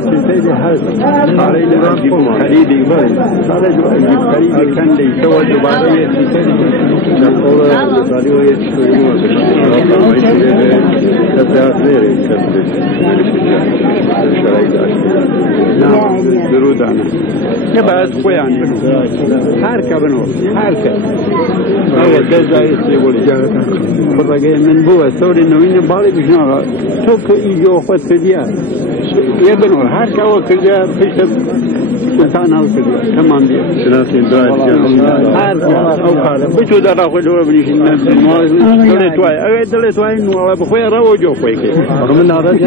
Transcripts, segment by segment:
چیزی هست برای نظام خریدی باید سال جو خرید کندی تو دوباره یه چیزی در اول سالی و یه چیزی تبدیل نیست نه درودانه یه بعد خویان هر کبنو هر کب اگر دزایی سیگولی خداگه من بوه سوری نوین بالی بشناغا تو که ایجو خود کدیا یه بنو هر کبو کدیا پیش انسان هاو کدیا تمام بیا شناسی هر کب او کاره بچو در آخوی دور بنیشین دل توای اگر دل توای نوالا بخوی رو جو خوی که من نارد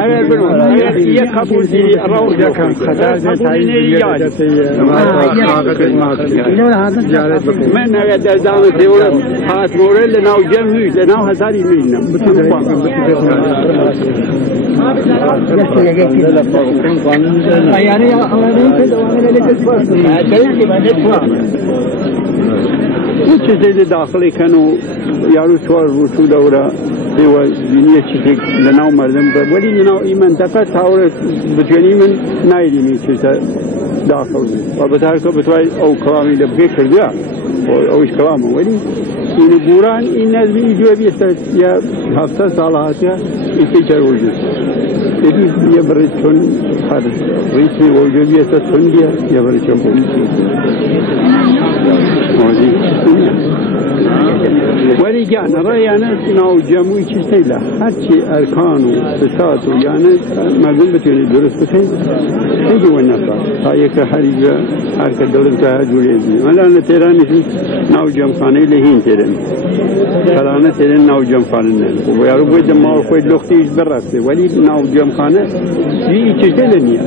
اگر بنو اگر یک قبول دیری رو جو قبول نیری یاد من اگر در زمان سیولم خاص مورد لناو جمعی لناو هزاری میلنم این چیزی داخلی کنو یارو چوار روشو دورا دیو دنیا چیزی لناو مردم ده ولی لناو ایمن دقیق تاور بتونی من نایدینی چیزی داخل و بطور که بتوای او کلامی لبگی کردیا اوش کلامه ولی این بوران این نظمی ایجوه بیست یا 7 سال هاتیا ایسی چه وجود ایدی یه برای چون هر ریسی وجود بیست چون دیا یه برای چون بود ولی جانا را یعنی ناو جمعی چیز نیلا هرچی ارکان و فساد و یعنی مردم بتونی درست بکنی ایدی و نفر تا یک حریجه هر که دلت که جوری ازمی الان تیرانیشون ناو جمعخانه لحین تیرن فلانه تیرن ناو جمعخانه نه و یارو باید مال خوی لختیش برسته ولی ناو جمعخانه جی چیز نیا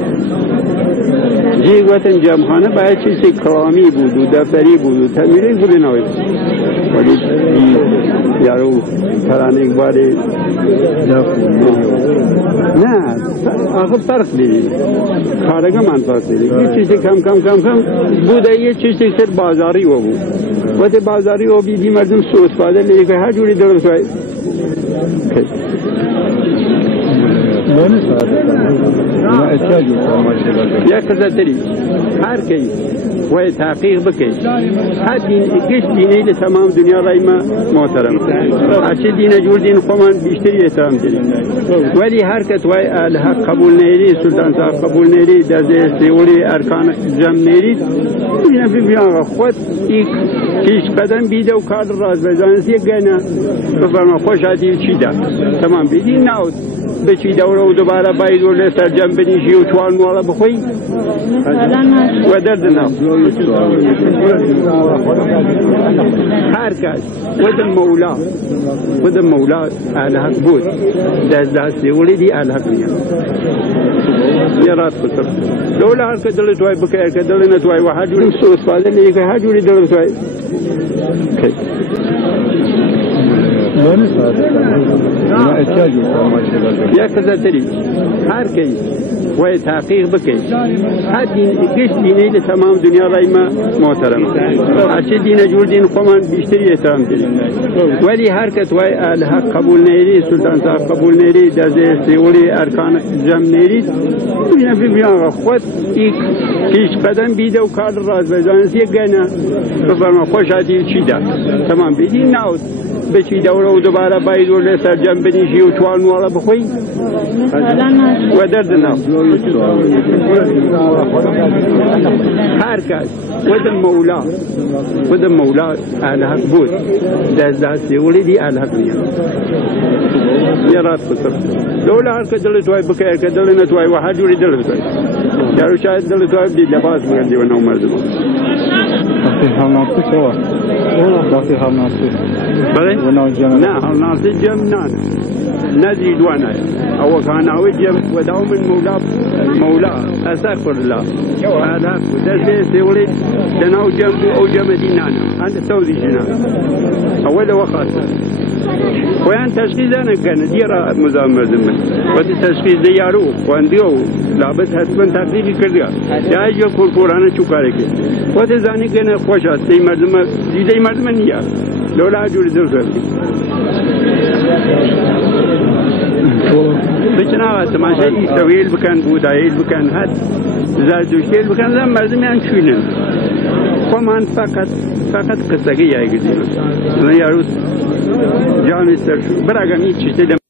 جی وقتن جمعخانه باید چیزی کلامی بود و دفتری بود و تعمیری بود نوید ولی یارو فلانه یک باری نه آخر فرق دیدی کارگاه من فرق دیدی یه چیزی کم بوده یه چیزی سر بازاری و بود وقتی بازاری و بیدی مردم سوء استفاده لیکن هر جوری درست باید یا کزاتری هر کی و تحقیق بکی هر دین کش دینی لتمام دنیا رای ما محترم هرچی دین جور دین خوامان بیشتری احترام دید ولی هر کت وای الحق قبول نیری سلطان صاحب قبول نیری درزه سیولی ارکان جمع نیری بینا بیان خود ایک کش قدم بیده و کار راز بزانست یک گنه بفرما خوش عدیل چی ده تمام بیدی ناود بچی دوره و دوباره باید و لسر جمع بنیشی و چوال مولا بخوی و درد ناو هر کس ود مولا اهل حق بود دست ولیدی اهل حق نیم یرات کتر دولا هر که دل توی بکر که دل نتوی و حجوری سوس فاده لیکن حجوری دل توی یا کزاتری هر کی و تحقیق بکی هر دین کش دینی لتمام دنیا رای ما محترم هرچی دین جور دین خوامان بیشتری احترام دید ولی هر کت وای الحق قبول نیری سلطان صاحب قبول نیری درزه سیولی ارکان جمع نیری بینا بیان خود ایک کش قدم بیده و کار راز بزانست یک گنه بفرما خوش عدیل چی ده تمام بیدی ناود بچی دوره و دوباره باید و لسر جمع بنیشی و چوال مولا بخوی و درد ناو هر کس ود مولا اهل حق بود دست ولیدی اهل حق نیم یرات کتر دولا هر که دل توی بکر که دل نتوی و حجوری دل توی یارو شاید دل توی بید لباس بگردی و نو مردم وقتی حال نافتی شوا وقتی حال نافتی بله؟ نه حال نافتی جمع نزی دوانه او کان او جمع و داوم مولا استغفر الله هذا درس سيولي دناو جنب او جنب دينانا عند سعودي جنا اول وقت وين تشخيص انا كان ديرا مزامر زمن وتشخيص ديارو وانديو لابد حتما تقديري كرديا جاي جو قرآن چوكاري کے وتزاني كان خوش استي مردم دي مردم نيا لولا جوړ درځي بچ تناوات تماشا ئیسەویل بکەن بودایل بکەن هەر زاردوشتێل بکەن لەم مردمیان چوونن خۆمان فقط قسەکەی یاگرتین یاروس جامی سەر براگەمی چشتە